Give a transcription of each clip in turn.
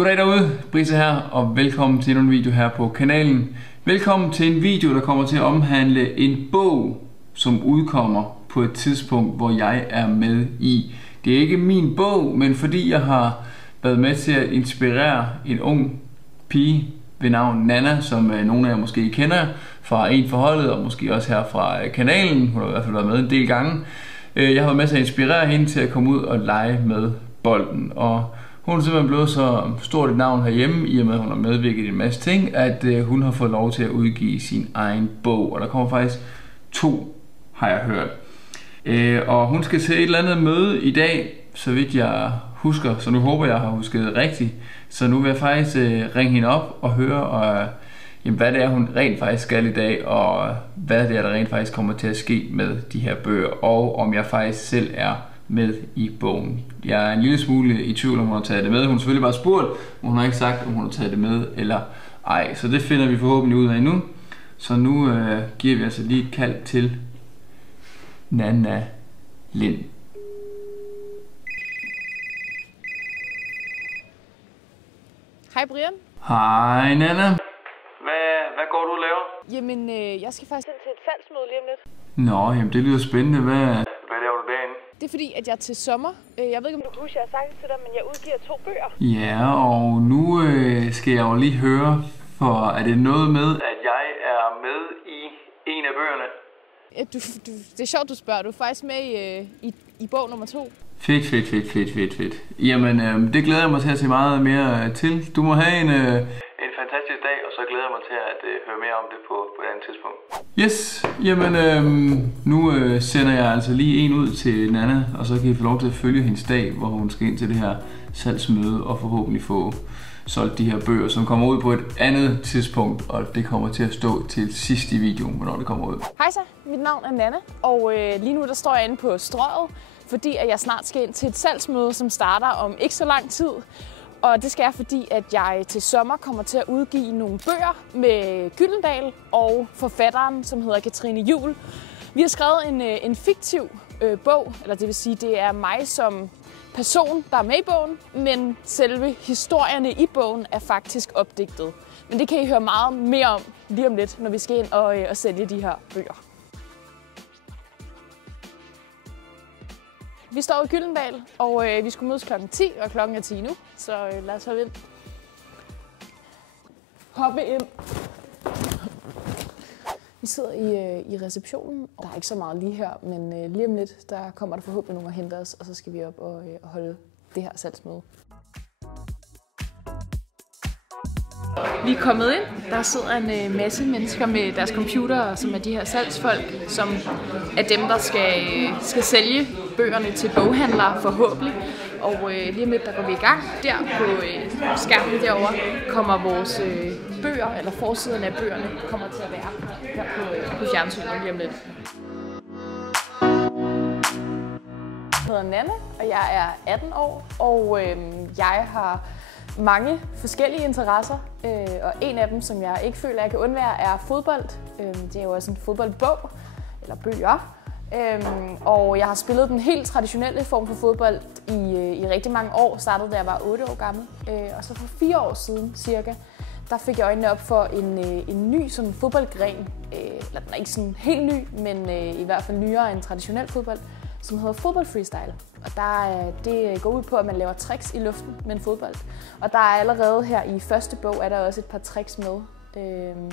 Goddag derude, Brisse her, og velkommen til endnu en video her på kanalen. Velkommen til en video, der kommer til at omhandle en bog, som udkommer på et tidspunkt, hvor jeg er med i. Det er ikke min bog, men fordi jeg har været med til at inspirere en ung pige ved navn Nana, som nogle af jer måske kender fra En for Holdet, og måske også her fra kanalen. Hun har i hvert fald været med en del gange. Jeg har været med til at inspirere hende til at komme ud og lege med bolden, og hun er simpelthen blevet så stort et navn herhjemme, i og med at hun har medvirket i en masse ting, at hun har fået lov til at udgive sin egen bog. Og der kommer faktisk 2, har jeg hørt. Og hun skal til et eller andet møde i dag, så vidt jeg husker. Så nu håber jeg har husket rigtigt. Så nu vil jeg faktisk ringe hende op og høre, hvad det er, hun rent faktisk skal i dag, og hvad det er, der rent faktisk kommer til at ske med de her bøger, og om jeg faktisk selv er med i bogen. Jeg er en lille smule i tvivl, om hun har taget det med. Hun har selvfølgelig bare spurgt, men hun har ikke sagt, om hun har taget det med eller ej. Så det finder vi forhåbentlig ud af nu. Så nu giver vi altså lige et kald til Nana Lind. Hej Brian. Hej Nana. Hvad går du og laver? Jamen, jeg skal faktisk ind til et salgsmøde lige om lidt. Nå, jamen det lyder spændende. Hvad laver du derinde? Det er fordi, at jeg til sommer, jeg ved ikke om du kan huske, jeg har sagt det til dig, men jeg udgiver 2 bøger. Ja, og nu skal jeg jo lige høre, for er det noget med, at jeg er med i en af bøgerne? Det er sjovt, du spørger. Du er faktisk med i bog nummer 2. Fedt. Jamen, det glæder jeg mig til at se meget mere til. Du må have en fantastisk dag, og så glæder jeg mig til at høre mere om det på et andet tidspunkt. Yes, jamen nu sender jeg altså lige en ud til Nana, og så kan I få lov til at følge hendes dag, hvor hun skal ind til det her salgsmøde og forhåbentlig få solgt de her bøger, som kommer ud på et andet tidspunkt, og det kommer til at stå til sidst i videoen, hvornår det kommer ud. Hej så, mit navn er Nana, og lige nu der står jeg inde på Strøget, fordi at jeg snart skal ind til et salgsmøde, som starter om ikke så lang tid. Og det skal jeg, fordi at jeg til sommer kommer til at udgive nogle bøger med Gyldendal og forfatteren, som hedder Katrine Juhl. Vi har skrevet en fiktiv bog, eller det vil sige, det er mig som person, der er med i bogen, men selve historierne i bogen er faktisk opdigtet. Men det kan I høre meget mere om lige om lidt, når vi skal ind og sælge de her bøger. Vi står i Gyldendal, og vi skulle mødes klokken 10, og klokken er 10 nu, så lad os hoppe ind. Hoppe ind. Vi sidder i receptionen, og der er ikke så meget lige her, men lige om lidt, der kommer der forhåbentlig nogen og henter os, og så skal vi op og holde det her salgsmøde. Vi er kommet ind. Der sidder en masse mennesker med deres computere, som er de her salgsfolk, som er dem, der skal sælge bøgerne til boghandlere forhåbentlig. Og lige om lidt, der går vi i gang. Der på skærmen derovre kommer vores bøger, eller forsiden af bøgerne, kommer til at være her på fjernsynet lige om lidt. Jeg hedder Nana, og jeg er 18 år, og jeg har mange forskellige interesser, og en af dem, som jeg ikke føler, jeg kan undvære, er fodbold. Det er jo også en fodboldbog, eller bøger. Og jeg har spillet den helt traditionelle form for fodbold i rigtig mange år. Startede da jeg var 8 år gammel, og så for 4 år siden cirka, der fik jeg øjnene op for en ny sådan fodboldgren. Eller den er ikke sådan helt ny, men i hvert fald nyere end traditionel fodbold, som hedder fodboldfreestyle. Og det går ud på, at man laver tricks i luften med en fodbold. Og der er allerede her i første bog, er der også et par tricks med.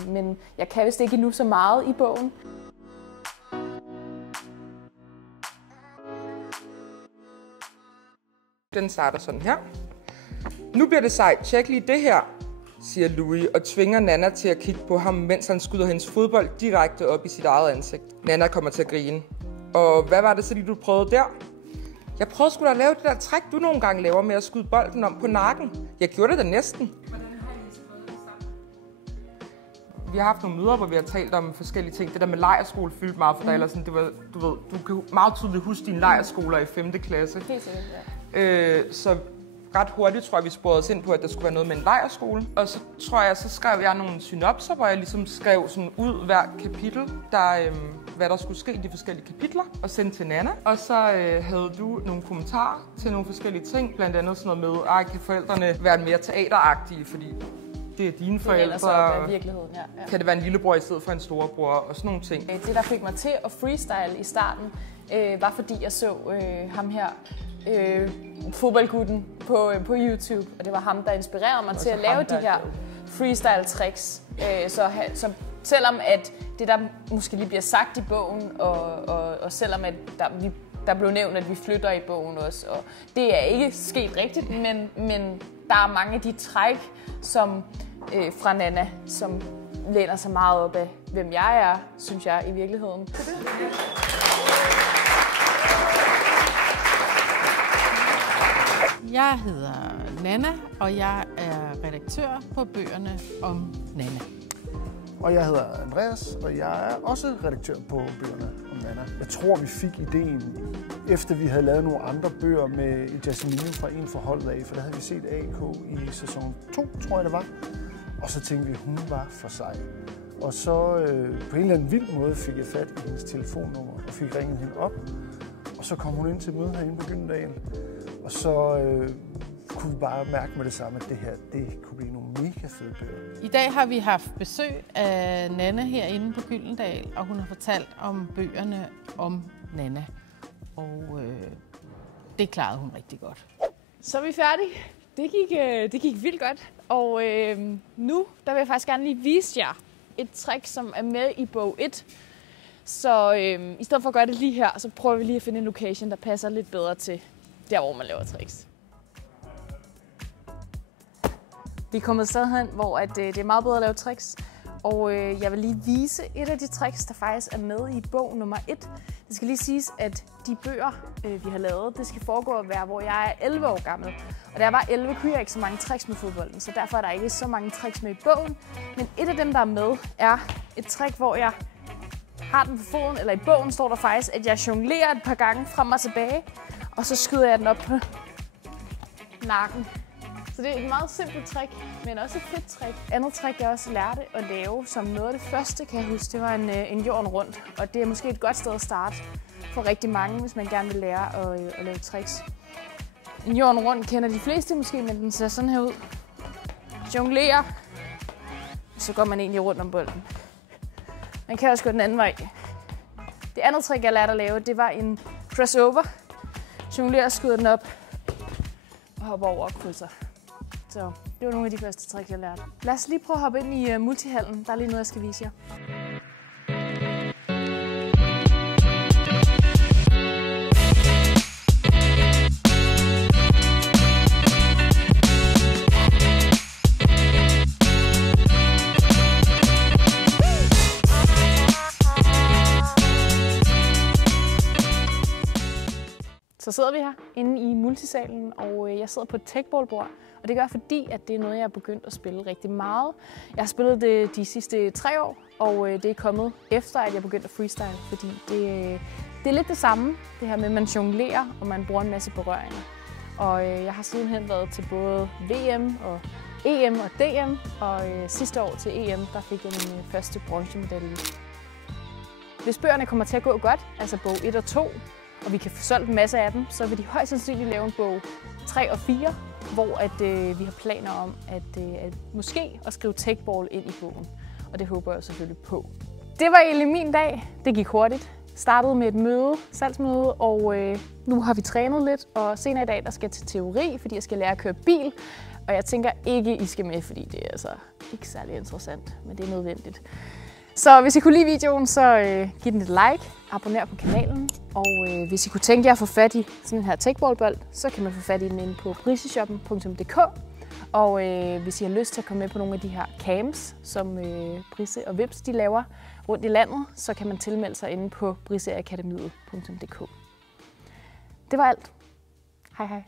Men jeg kan vist ikke endnu så meget i bogen. Den starter sådan her. Nu bliver det sejt. Tjek lige det her, siger Louis og tvinger Nana til at kigge på ham, mens han skyder hendes fodbold direkte op i sit eget ansigt. Nana kommer til at grine. Og hvad var det så lige, du prøvede der? Jeg prøvede sgu da at lave det der trick, du nogle gange laver med at skyde bolden om på nakken. Jeg gjorde det da næsten. Hvordan har I så fået det sammen? Vi har haft nogle møder, hvor vi har talt om forskellige ting. Det der med lejrskole fyldte meget for dig, eller sådan, det var, du ved, du kan meget tydeligt huske dine lejrskoler i 5. klasse. Helt sikkert, ja. Så ret hurtigt, tror jeg, vi sporede os ind på, at der skulle være noget med en lejrskole. Og så tror jeg, så skrev jeg nogle synopser, hvor jeg ligesom skrev sådan ud hver kapitel, hvad der skulle ske i de forskellige kapitler, og sendte til Nana. Og så havde du nogle kommentarer til nogle forskellige ting, blandt andet sådan noget med, kan forældrene være mere teateragtige, fordi det er dine forældre. Det er virkeligheden, ja. Kan det være en lillebror i stedet for en storebror og sådan nogle ting. Det, der fik mig til at freestyle i starten, var fordi jeg så ham her, fodboldgutten på YouTube, og det var ham, der inspirerede mig til at lave de her freestyle-tricks. Så selvom at det, der måske lige bliver sagt i bogen, og selvom at der blev nævnt, at vi flytter i bogen også, og det er ikke sket rigtigt, men der er mange af de træk, som fra Nana, som læner sig meget op af, hvem jeg er, synes jeg i virkeligheden. Jeg hedder Nana, og jeg er redaktør på bøgerne om Nana. Og jeg hedder Andreas, og jeg er også redaktør på bøgerne om Nana. Jeg tror, vi fik ideen, efter vi havde lavet nogle andre bøger med Jasmine fra En for holdet af, for der havde vi set AK i sæson 2, tror jeg det var. Og så tænkte vi, at hun var for sej. Og så på en eller anden vild måde fik jeg fat i hendes telefonnummer og fik ringet hende op. Og så kom hun ind til møde herinde på Gyldendal. Og så kunne vi bare mærke med det samme, at det her kunne blive nogle mega fede bøger. I dag har vi haft besøg af Nana herinde på Gyldendal, og hun har fortalt om bøgerne om Nana. Og det klarede hun rigtig godt. Så er vi færdige. Det gik vildt godt. Og nu der vil jeg faktisk gerne lige vise jer et trick, som er med i bog 1. Så i stedet for at gøre det lige her, så prøver vi lige at finde en location, der passer lidt bedre til der, hvor man laver tricks. Vi er kommet et sted hen, hvor det er meget bedre at lave tricks. Og jeg vil lige vise et af de tricks, der faktisk er med i bog nummer 1. Det skal lige siges, at de bøger, vi har lavet, det skal foregå at være, hvor jeg er 11 år gammel. Og da jeg var 11, kunne jeg ikke så mange tricks med fodbolden, så derfor er der ikke så mange tricks med i bogen. Men et af dem, der er med, er et trick, hvor jeg har den på foden, eller i bogen står der faktisk, at jeg jonglerer et par gange frem og tilbage, og så skyder jeg den op på nakken. Så det er et meget simpelt trick, men også et fedt trick. Andet trick, jeg også lærte at lave som noget af det første, kan jeg huske, det var en jorden rundt. Og det er måske et godt sted at starte for rigtig mange, hvis man gerne vil lære at lave tricks. En jorden rundt kender de fleste måske, men den ser sådan her ud. Jonglerer, så går man egentlig rundt om bolden. Man kan også gå den anden vej. Det andet trick, jeg lærte at lave, det var en crossover. Jonglerer, skyder den op og hopper over og krydser. Så det var nogle af de første trick, jeg lærte. Lad os lige prøve at hoppe ind i multihallen. Der er lige noget, jeg skal vise jer. Så sidder vi her inde i multisalen, og jeg sidder på et techballbord. Og det gør jeg, fordi at det er noget, jeg er begyndt at spille rigtig meget. Jeg har spillet det de sidste 3 år, og det er kommet efter, at jeg begyndte at freestyle. Fordi det er lidt det samme, det her med, at man jonglerer, og man bruger en masse berøringer. Og jeg har sidenhen været til både VM og EM og DM, og sidste år til EM, der fik jeg min første bronzemedalje. Hvis bøgerne kommer til at gå godt, altså bog 1 og 2, og vi kan få solgt en masse af dem, så vil de højst sandsynligt lave en bog 3 og 4, hvor vi har planer om at måske at skrive techball ind i bogen. Og det håber jeg selvfølgelig på. Det var egentlig min dag. Det gik hurtigt. Startede med et salgsmøde, og nu har vi trænet lidt. Og senere i dag, der skal jeg til teori, fordi jeg skal lære at køre bil. Og jeg tænker ikke, I skal med, fordi det er altså ikke særlig interessant, men det er nødvendigt. Så hvis I kunne lide videoen, så giv den et like, abonner på kanalen, og hvis I kunne tænke jer at få fat i sådan en her techballbold, så kan man få fat i den inde på briseshoppen.dk. Og hvis I har lyst til at komme med på nogle af de her camps, som Brise og Vips de laver rundt i landet, så kan man tilmelde sig inde på briseakademiet.dk. Det var alt. Hej hej.